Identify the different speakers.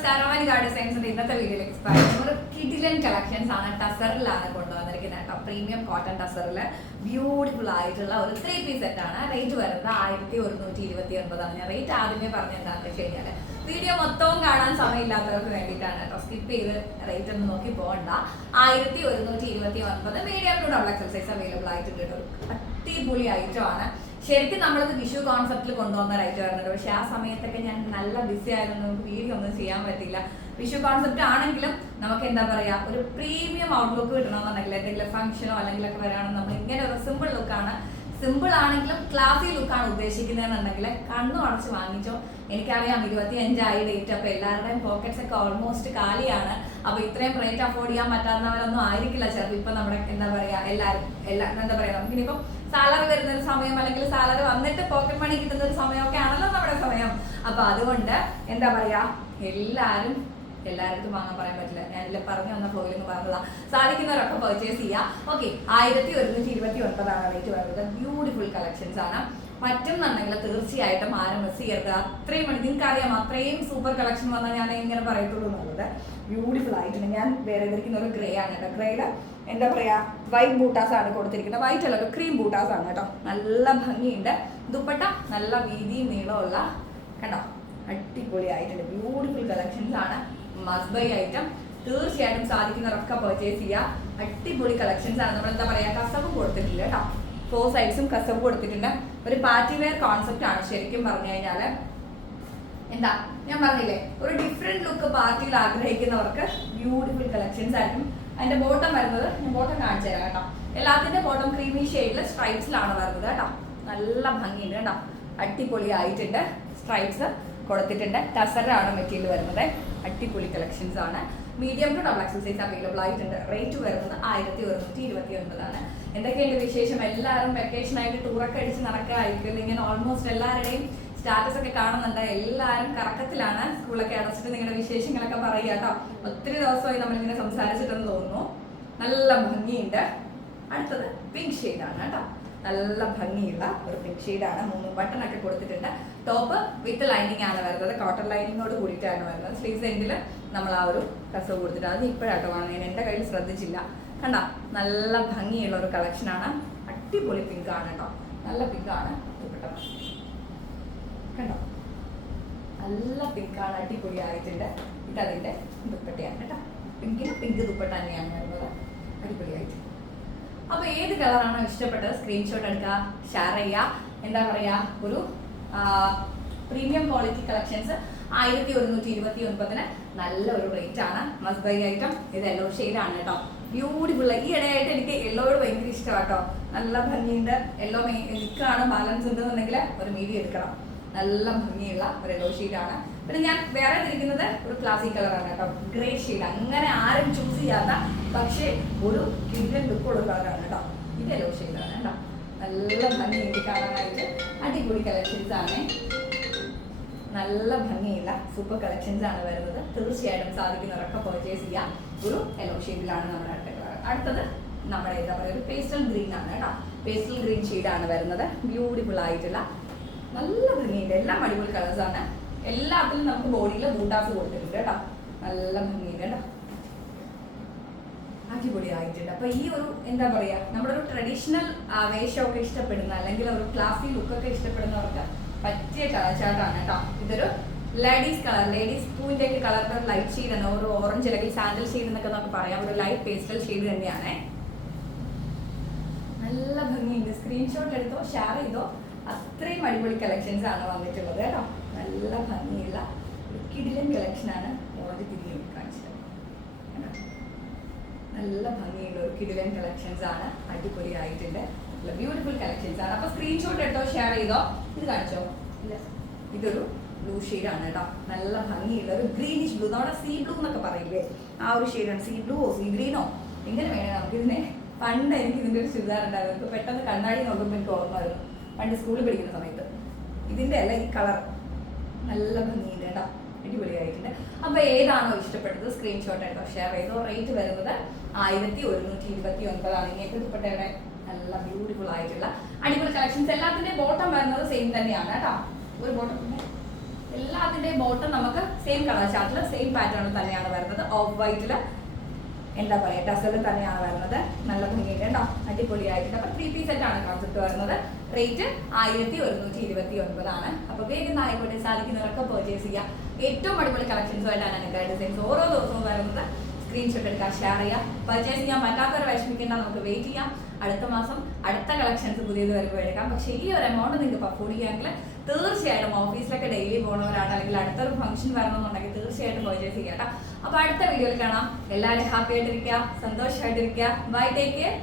Speaker 1: നമസ്കാരം guard science ഇന്നത്തെ വീഡിയോയിലേക്ക് സ്വാഗതം ഒരു കിഡിലൻ കളക്ഷൻസ് ആണ് ടസറിലാണ് കൊണ്ടുവന്നിരിക്കുന്നത്. കേട്ടോ പ്രീമിയം കോട്ടൺ ടസറിൽ ബ്യൂട്ടിഫുൾ ആയിട്ടുള്ള ഒരു ത്രീ പീസ് സെറ്റ് ആണ്. റേറ്റ് വരുന്നത് ആയിരത്തി ഒരുന്നൂറ്റി ഇരുപത്തി ഒൻപതാണ്. ഞാൻ റേറ്റ് ആദ്യമേ പറഞ്ഞ എന്താണെന്ന് വെച്ച് കഴിഞ്ഞാൽ വീഡിയോ മൊത്തവും കാണാൻ സമയമില്ലാത്തവർക്ക് വേണ്ടിയിട്ടാണ് കേട്ടോ സ്കിപ്പ് ചെയ്ത് റേറ്റ് ഒന്ന് നോക്കി പോകണ്ട. ആയിരത്തി ഒരുന്നൂറ്റി ഇരുപത്തി ഒൻപത് medium to double XL size available ആയിട്ടുണ്ട് കേട്ടോ അടിപൊളി ഐറ്റം ആണ്. ശരിക്കും നമ്മളത് വിഷു കോൺസെപ്റ്റിൽ കൊണ്ടുവന്ന റൈറ്റ് വരുന്നുണ്ട് പക്ഷെ ആ സമയത്തൊക്കെ ഞാൻ നല്ല ബിസി ആയിരുന്നു. നമുക്ക് വീഡിയോ ഒന്നും ചെയ്യാൻ പറ്റില്ല വിഷു കോൺസെപ്റ്റ് ആണെങ്കിലും നമുക്ക് എന്താ പറയാ ഒരു പ്രീമിയം ഔട്ട്ലുക്ക് കിട്ടണമെന്നുണ്ടെങ്കിൽ എന്തെങ്കിലും ഫംഗ്ഷനോ അല്ലെങ്കിൽ ഒക്കെ വരാണെങ്കിൽ നമ്മൾ ഇങ്ങനെ ഒരു സിമ്പിൾ ലുക്കാണ് സിമ്പിൾ ആണെങ്കിലും ക്ലാസി ലുക്കാണ് ഉദ്ദേശിക്കുന്നതെന്നുണ്ടെങ്കിൽ കണ്ണു അടച്ച് വാങ്ങിച്ചോ. എനിക്കറിയാം ഇരുപത്തി അഞ്ചായി ഡേറ്റ് അപ്പൊ എല്ലാവരുടെയും പോക്കറ്റ്സ് ഒക്കെ ഓൾമോസ്റ്റ് കാലിയാണ്. അപ്പൊ ഇത്രയും റേറ്റ് അഫോർഡ് ചെയ്യാൻ പറ്റാത്തവരൊന്നും ആയിരിക്കില്ല ചിലപ്പോൾ ഇപ്പൊ നമ്മുടെ എന്താ പറയാ എല്ലാവരും എല്ലാ എന്താ പറയാ നമുക്കിനിപ്പം സാലറി വരുന്ന ഒരു സമയം അല്ലെങ്കിൽ സാലറി വന്നിട്ട് പോക്കറ്റ് മണി കിട്ടുന്ന ഒരു സമയമൊക്കെ ആണല്ലോ നമ്മുടെ സമയം. അപ്പൊ അതുകൊണ്ട് എന്താ പറയാ എല്ലാരും എല്ലായിടത്തും വാങ്ങാൻ പറയാൻ പറ്റില്ല. ഞാൻ എല്ലാം പറഞ്ഞു വന്ന ഫ്ലോയിൽ നിന്ന് പറഞ്ഞതാ. സാധിക്കുന്നവരൊക്കെ പർച്ചേസ് ചെയ്യാം. ഓക്കെ ആയിരത്തി ഒരുന്നൂറ്റി ഇരുപത്തി ഒൻപതാണ് റേറ്റ് വരുന്നത്. ബ്യൂട്ടിഫുൾ കളക്ഷൻസ് ആണ്. പറ്റുന്നുണ്ടെങ്കിൽ തീർച്ചയായിട്ടും ആരും മിസ് ചെയ്യരുത്. അത്രയും മണി നിങ്ങൾക്ക് അറിയാം അത്രയും സൂപ്പർ കളക്ഷൻ വന്നാൽ ഞാൻ ഇങ്ങനെ പറയത്തുള്ളൂ എന്നുള്ളത്. ബ്യൂട്ടിഫുൾ ആയിട്ടുണ്ട്. ഞാൻ വേറെ ധരിക്കുന്ന ഒരു ഗ്രേ ആണ് കേട്ടോ. ഗ്രേയിൽ എന്താ പറയാ വൈറ്റ് ബൂട്ടാസ് ആണ് കൊടുത്തിരിക്കുന്നത്. വൈറ്റ് അല്ല ക്രീം ബൂട്ടാസ് ആണ് കേട്ടോ. നല്ല ഭംഗിയുണ്ട്. ദുപ്പട്ട നല്ല വീതിയും നീളമുള്ള കണ്ടോ? അടിപൊളിയായിട്ടുണ്ട്. ബ്യൂട്ടിഫുൾ കളക്ഷൻസ് ആണ്. മസ്റ്റ് ബൈ ഐറ്റം തീർച്ചയായിട്ടും സാധിക്കുന്നവരൊക്കെ പർച്ചേസ് ചെയ്യുക അടിപൊളി കളക്ഷൻസ് ആണ്. നമ്മൾ എന്താ പറയുക കസവ് കൊടുത്തിട്ടില്ല കേട്ടോ ഫോർ സൈഡ്സും കസവ് കൊടുത്തിട്ടുണ്ട്. ഒരു പാർട്ടി വെയർ കോൺസെപ്റ്റ് ആണ് ശരിക്കും പറഞ്ഞു കഴിഞ്ഞാൽ എന്താ? ഞാൻ പറഞ്ഞില്ലേ? ഒരു ഡിഫറെന്റ് ലുക്ക് പാർട്ടിയിൽ ആഗ്രഹിക്കുന്നവർക്ക് ബ്യൂട്ടിഫുൾ കളക്ഷൻസ് ആയിരിക്കും. അതിന്റെ ബോട്ടം വരുന്നത് ഞാൻ ബോട്ടം കാണിച്ചു തരാം കേട്ടോ. എല്ലാത്തിന്റെ ബോട്ടം ക്രീമി ഷെയ്ഡിൽ സ്ട്രൈപ്സിലാണ് വരുന്നത് കേട്ടോ. നല്ല ഭംഗിയുണ്ട് കേട്ടോ. അടിപൊളി ആയിട്ടുണ്ട് സ്ട്രൈപ്സ് കൊടുത്തിട്ടുണ്ട്. ടസറാണ് മെറ്റീരിയൽ വരുന്നത്. അടിപൊളി കളക്ഷൻസ് ആണ്. Medium to double XL size available ആയിട്ടുണ്ട്. റേറ്റ് വരുന്നത് ആയിരത്തി ഒരുന്നൂറ്റി ഇരുപത്തി ഒൻപതാണ് എന്തൊക്കെയുണ്ട് വിശേഷം? എല്ലാവരും വെക്കേഷൻ ആയിട്ട് ടൂറൊക്കെ അടിച്ച് നടക്കായിരിക്കും. ഇങ്ങനെ ഓൾമോസ്റ്റ് എല്ലാവരുടെയും സ്റ്റാറ്റസ് ഒക്കെ കാണുന്നുണ്ട്. എല്ലാവരും കറക്കത്തിലാണ് സ്കൂളൊക്കെ അടച്ചിട്ട് നിങ്ങളുടെ വിശേഷങ്ങളൊക്കെ പറയുക കേട്ടോ. ഒത്തിരി ദിവസമായി നമ്മളിങ്ങനെ സംസാരിച്ചിട്ടെന്ന് തോന്നുന്നു. നല്ല ഭംഗിയുണ്ട്. അടുത്തത് പിങ്ക് ഷെയ്ഡാണ് കേട്ടോ. നല്ല ഭംഗിയുള്ള ഒരു പിങ്ക് ഷെയ്ഡാണ് മൂന്ന് ബട്ടൺ ഒക്കെ കൊടുത്തിട്ടുണ്ട്. ടോപ്പ് വിത്ത് ലൈനിങ് ആണ് വരുന്നത്. കോട്ടൺ ലൈനിങ്ങോട് കൂടിയിട്ടാണ് വരുന്നത്. സ്ലീവ്സ് എൻഡിൽ നമ്മൾ ആ ഒരു കസവ് കൊടുത്തിട്ട് അത് ഇപ്പോഴാട്ടോ കാണുന്നത് എന്റെ കയ്യിൽ ശ്രദ്ധിച്ചില്ല. കണ്ട നല്ല ഭംഗിയുള്ള ഒരു കളക്ഷനാണ് അടിപൊളി പിങ്ക് ആണ് കേട്ടോ. നല്ല പിങ്ക് ആണ്. കണ്ടോ? നല്ല പിങ്കാണ് അടിപൊളി ആയിട്ടുണ്ട് ഇതതിന്റെ ദുപ്പട്ടയാണ് കേട്ടോ. പിങ്കിന് പിങ്ക് ദുപ്പട്ട തന്നെയാണ് വരുന്നത്. അടിപൊളിയായിട്ട് അപ്പൊ ഏത് കളറാണോ ഇഷ്ടപ്പെട്ടത്? സ്ക്രീൻഷോട്ട് എടുക്കുക ഷെയർ ചെയ്യുക. എന്താ പറയാ ഒരു പ്രീമിയം ക്വാളിറ്റി കളക്ഷൻസ് ആയിരത്തി ഒരുന്നൂറ്റി ഇരുപത്തി ഒൻപതിന് നല്ല ഒരു റേറ്റ് ആണ്. മസ്റ്റ് ബൈ ഐറ്റം ഇത് യെല്ലോ ആണ് കേട്ടോ. ബ്യൂട്ടിഫുൾ ഈ ഇടയായിട്ട് എനിക്ക് യെല്ലോയോട് ഭയങ്കര ഇഷ്ടമാണ് കേട്ടോ. നല്ല ഭംഗിയുണ്ട്. യെല്ലോ നിൽക്കാണ് ബാലൻസ് ഉണ്ടെന്നുണ്ടെങ്കിൽ ഒരു മീഡിയം എടുക്കണം. നല്ല ഭംഗിയുള്ള ഒരു യെല്ലോ ആണ്. പിന്നെ ഞാൻ വേറെ തിരിക്കുന്നത് ഒരു ക്ലാസിക് കളറാണ് കേട്ടോ. ഗ്രേ ഷെയ്ഡ് അങ്ങനെ ആരും ചൂസ് ചെയ്യാത്ത പക്ഷേ ഒരു കിഡിലൻ ലുക്കുള്ള കളറാണ് കേട്ടോ ഇത് ലോ ഷെയ്ഡാണ് നല്ല ഭംഗിയുണ്ട് കാണാനായിട്ട് അടിപൊളി കളക്ഷൻസ് ആണ്. നല്ല ഭംഗിയുള്ള സൂപ്പർ കളക്ഷൻസ് ആണ് വരുന്നത്. തീർച്ചയായിട്ടും സാധിക്കുന്നവരൊക്കെ പർച്ചേസ് ചെയ്യാം. ഒരു യെല്ലോ ഷെയ്ഡിലാണ് നമ്മുടെ അടുത്ത കളർ അടുത്തത് നമ്മുടെ എന്താ പറയുക ഒരു പേസ്റ്റൽ ഗ്രീൻ ആണ് കേട്ടോ പേസ്റ്റൽ ഗ്രീൻ ഷെയ്ഡാണ് വരുന്നത്. ബ്യൂട്ടിഫുൾ ആയിട്ടുള്ള നല്ല ഭംഗിയുണ്ട്. എല്ലാം അടിപൊളി കളേഴ്സ് ആണ്. എല്ലാത്തിലും നമുക്ക് ബോഡിയിൽ ബൂട്ടാസ് കൊടുത്തിട്ടുണ്ട് കേട്ടോ നല്ല ഭംഗിയുണ്ട് കേട്ടോ അടിപൊളി ആയിട്ടുണ്ട് അപ്പൊ ഈ ഒരു എന്താ പറയാ നമ്മുടെ ഒരു ട്രഡീഷണൽ വേഷമൊക്കെ ഇഷ്ടപ്പെടുന്ന അല്ലെങ്കിൽ ഒരു ക്ലാസി ലുക്കൊക്കെ ഇഷ്ടപ്പെടുന്നവർക്ക് പറ്റിയ കളർച്ചാട്ടാണ് കേട്ടോ. ഇതൊരു ലേഡീസ് കളർ ലേഡീസ് പൂവിന്റെ ഒക്കെ കളർ ലൈറ്റ് ഷെയ്ഡ് ആണ് ഒരു ഓറഞ്ച് അല്ലെങ്കിൽ സാൻഡൽ ഷെയ്ഡ് എന്നൊക്കെ നമുക്ക് പറയാം. ഒരു ലൈറ്റ് പേസ്റ്റൽ ഷെയ്ഡ് തന്നെയാണ്. നല്ല ഭംഗിയുണ്ട്. സ്ക്രീൻഷോട്ട് എടുത്തോ ഷെയർ ചെയ്തോ. അത്രയും അടിപൊളി കളക്ഷൻസ് ആണ് വന്നിട്ടുള്ളത് കേട്ടോ. നല്ല ഭംഗിയുള്ള കിടിലൻ കളക്ഷനാണ് ഓറഞ്ച് തിരികെ കാണിച്ചത്? നല്ല ഭംഗിയുള്ള ഒരു കിടിലൻ കളക്ഷൻസ് ആണ്. അടിപൊളി ആയിട്ടുണ്ട് ബ്യൂട്ടിഫുൾ കളക്ഷൻസ് ആണ്. അപ്പൊ സ്ക്രീൻഷോട്ട് എടുത്തോ ഷെയർ ചെയ്തോ? ഇത് കാണിച്ചോ? ഇതൊരു ബ്ലൂ ആണ് കേട്ടോ. നല്ല ഭംഗിയുള്ള ഒരു ഗ്രീനിഷ് ബ്ലൂ നമ്മുടെ സീ ബ്ലൂ എന്നൊക്കെ പറയില്ലേ? ആ ഒരു ഷെയ്ഡാണ് സീ ബ്ലൂവോ സീ ഗ്രീനോ എങ്ങനെ വേണം നമുക്ക് ഇതിനെ പണ്ട് എനിക്ക് ഇതിന്റെ ഒരു ചുരിദാർ ഉണ്ടായിരുന്നു പെട്ടെന്ന് കണ്ണാടി നോക്കുമ്പോൾ എനിക്ക് ഓർമ്മ പണ്ട് സ്കൂളിൽ പഠിക്കുന്ന സമയത്ത്. ഇതിന്റെ അല്ല ഈ കളർ നല്ല ഭംഗിയുണ്ട് കേട്ടോ. അടിപൊളിയായിട്ടുണ്ട്. അപ്പൊ ഏതാണോ ഇഷ്ടപ്പെട്ടത്? സ്ക്രീൻഷോട്ട് ആയിട്ടോ ഷെയർ ചെയ്തോ റേറ്റ് വരുന്നത് ആയിരത്തി ഒരുന്നൂറ്റി ഇരുപത്തി ഒൻപതാണ് ഇങ്ങനത്തെ ദുപ്പട്ടയുടെ നല്ല ബ്യൂട്ടിഫുൾ ആയിട്ടുള്ള അടിപൊളി കളക്ഷൻസ് എല്ലാത്തിന്റെ ബോട്ടം വരുന്നത് സെയിം തന്നെയാണ് കേട്ടോ. ഒരു ബോട്ടം എല്ലാത്തിന്റെയും ബോട്ടം നമുക്ക് സെയിം കളർ ചാർട്ടിൽ സെയിം പാറ്റേണിൽ തന്നെയാണ് വരുന്നത്. ഓഫ് വൈറ്റിൽ എന്താ പറയുക ടസറിൽ തന്നെയാണ് വരുന്നത്. നല്ല ഭംഗിയുണ്ട് കേട്ടോ. അടിപൊളിയായിട്ടുണ്ട്. അപ്പൊ ത്രീ പീസ് സെറ്റ് ആണ് കോൺസെപ്റ്റ് വരുന്നത്. റേറ്റ് ആയിരത്തി ഒരുന്നൂറ്റി ഇരുപത്തി ഒൻപതാണ് അപ്പൊ വേഗം ആയിക്കോട്ടെ സാധിക്കുന്നവരൊക്കെ പർച്ചേസ് ചെയ്യുക ഏറ്റവും അടിപൊളി കളക്ഷൻസുമായിട്ടാണ് എനിക്ക് ഡിസൈൻസ് ഓരോ ദിവസവും വരുന്നത്. സ്ക്രീൻഷോട്ട് എടുക്കാം ഷെയർ ചെയ്യാം പർച്ചേസ് ചെയ്യാൻ പറ്റാത്തവർ വിഷമിക്കേണ്ട നമുക്ക് വെയിറ്റ് ചെയ്യാം. അടുത്ത മാസം അടുത്ത കളക്ഷൻസ് പുതിയത് വരുമ്പോൾ എടുക്കാം. പക്ഷേ ഈ ഒരു എമൗണ്ട് നിങ്ങൾക്ക് അഫോർഡ് ചെയ്യാമെങ്കിൽ തീർച്ചയായിട്ടും ഓഫീസിലൊക്കെ ഡെയിലി പോകുന്നവരാണ് അല്ലെങ്കിൽ അടുത്തൊരു ഫംഗ്ഷൻ വരണമെന്നുണ്ടെങ്കിൽ തീർച്ചയായിട്ടും പർച്ചേസ് ചെയ്യാം കേട്ടോ. അപ്പൊ അടുത്ത വീഡിയോയിൽ കാണാം. എല്ലാവരും ഹാപ്പി ആയിട്ടിരിക്കുക സന്തോഷമായിട്ടിരിക്കുക. Bye take care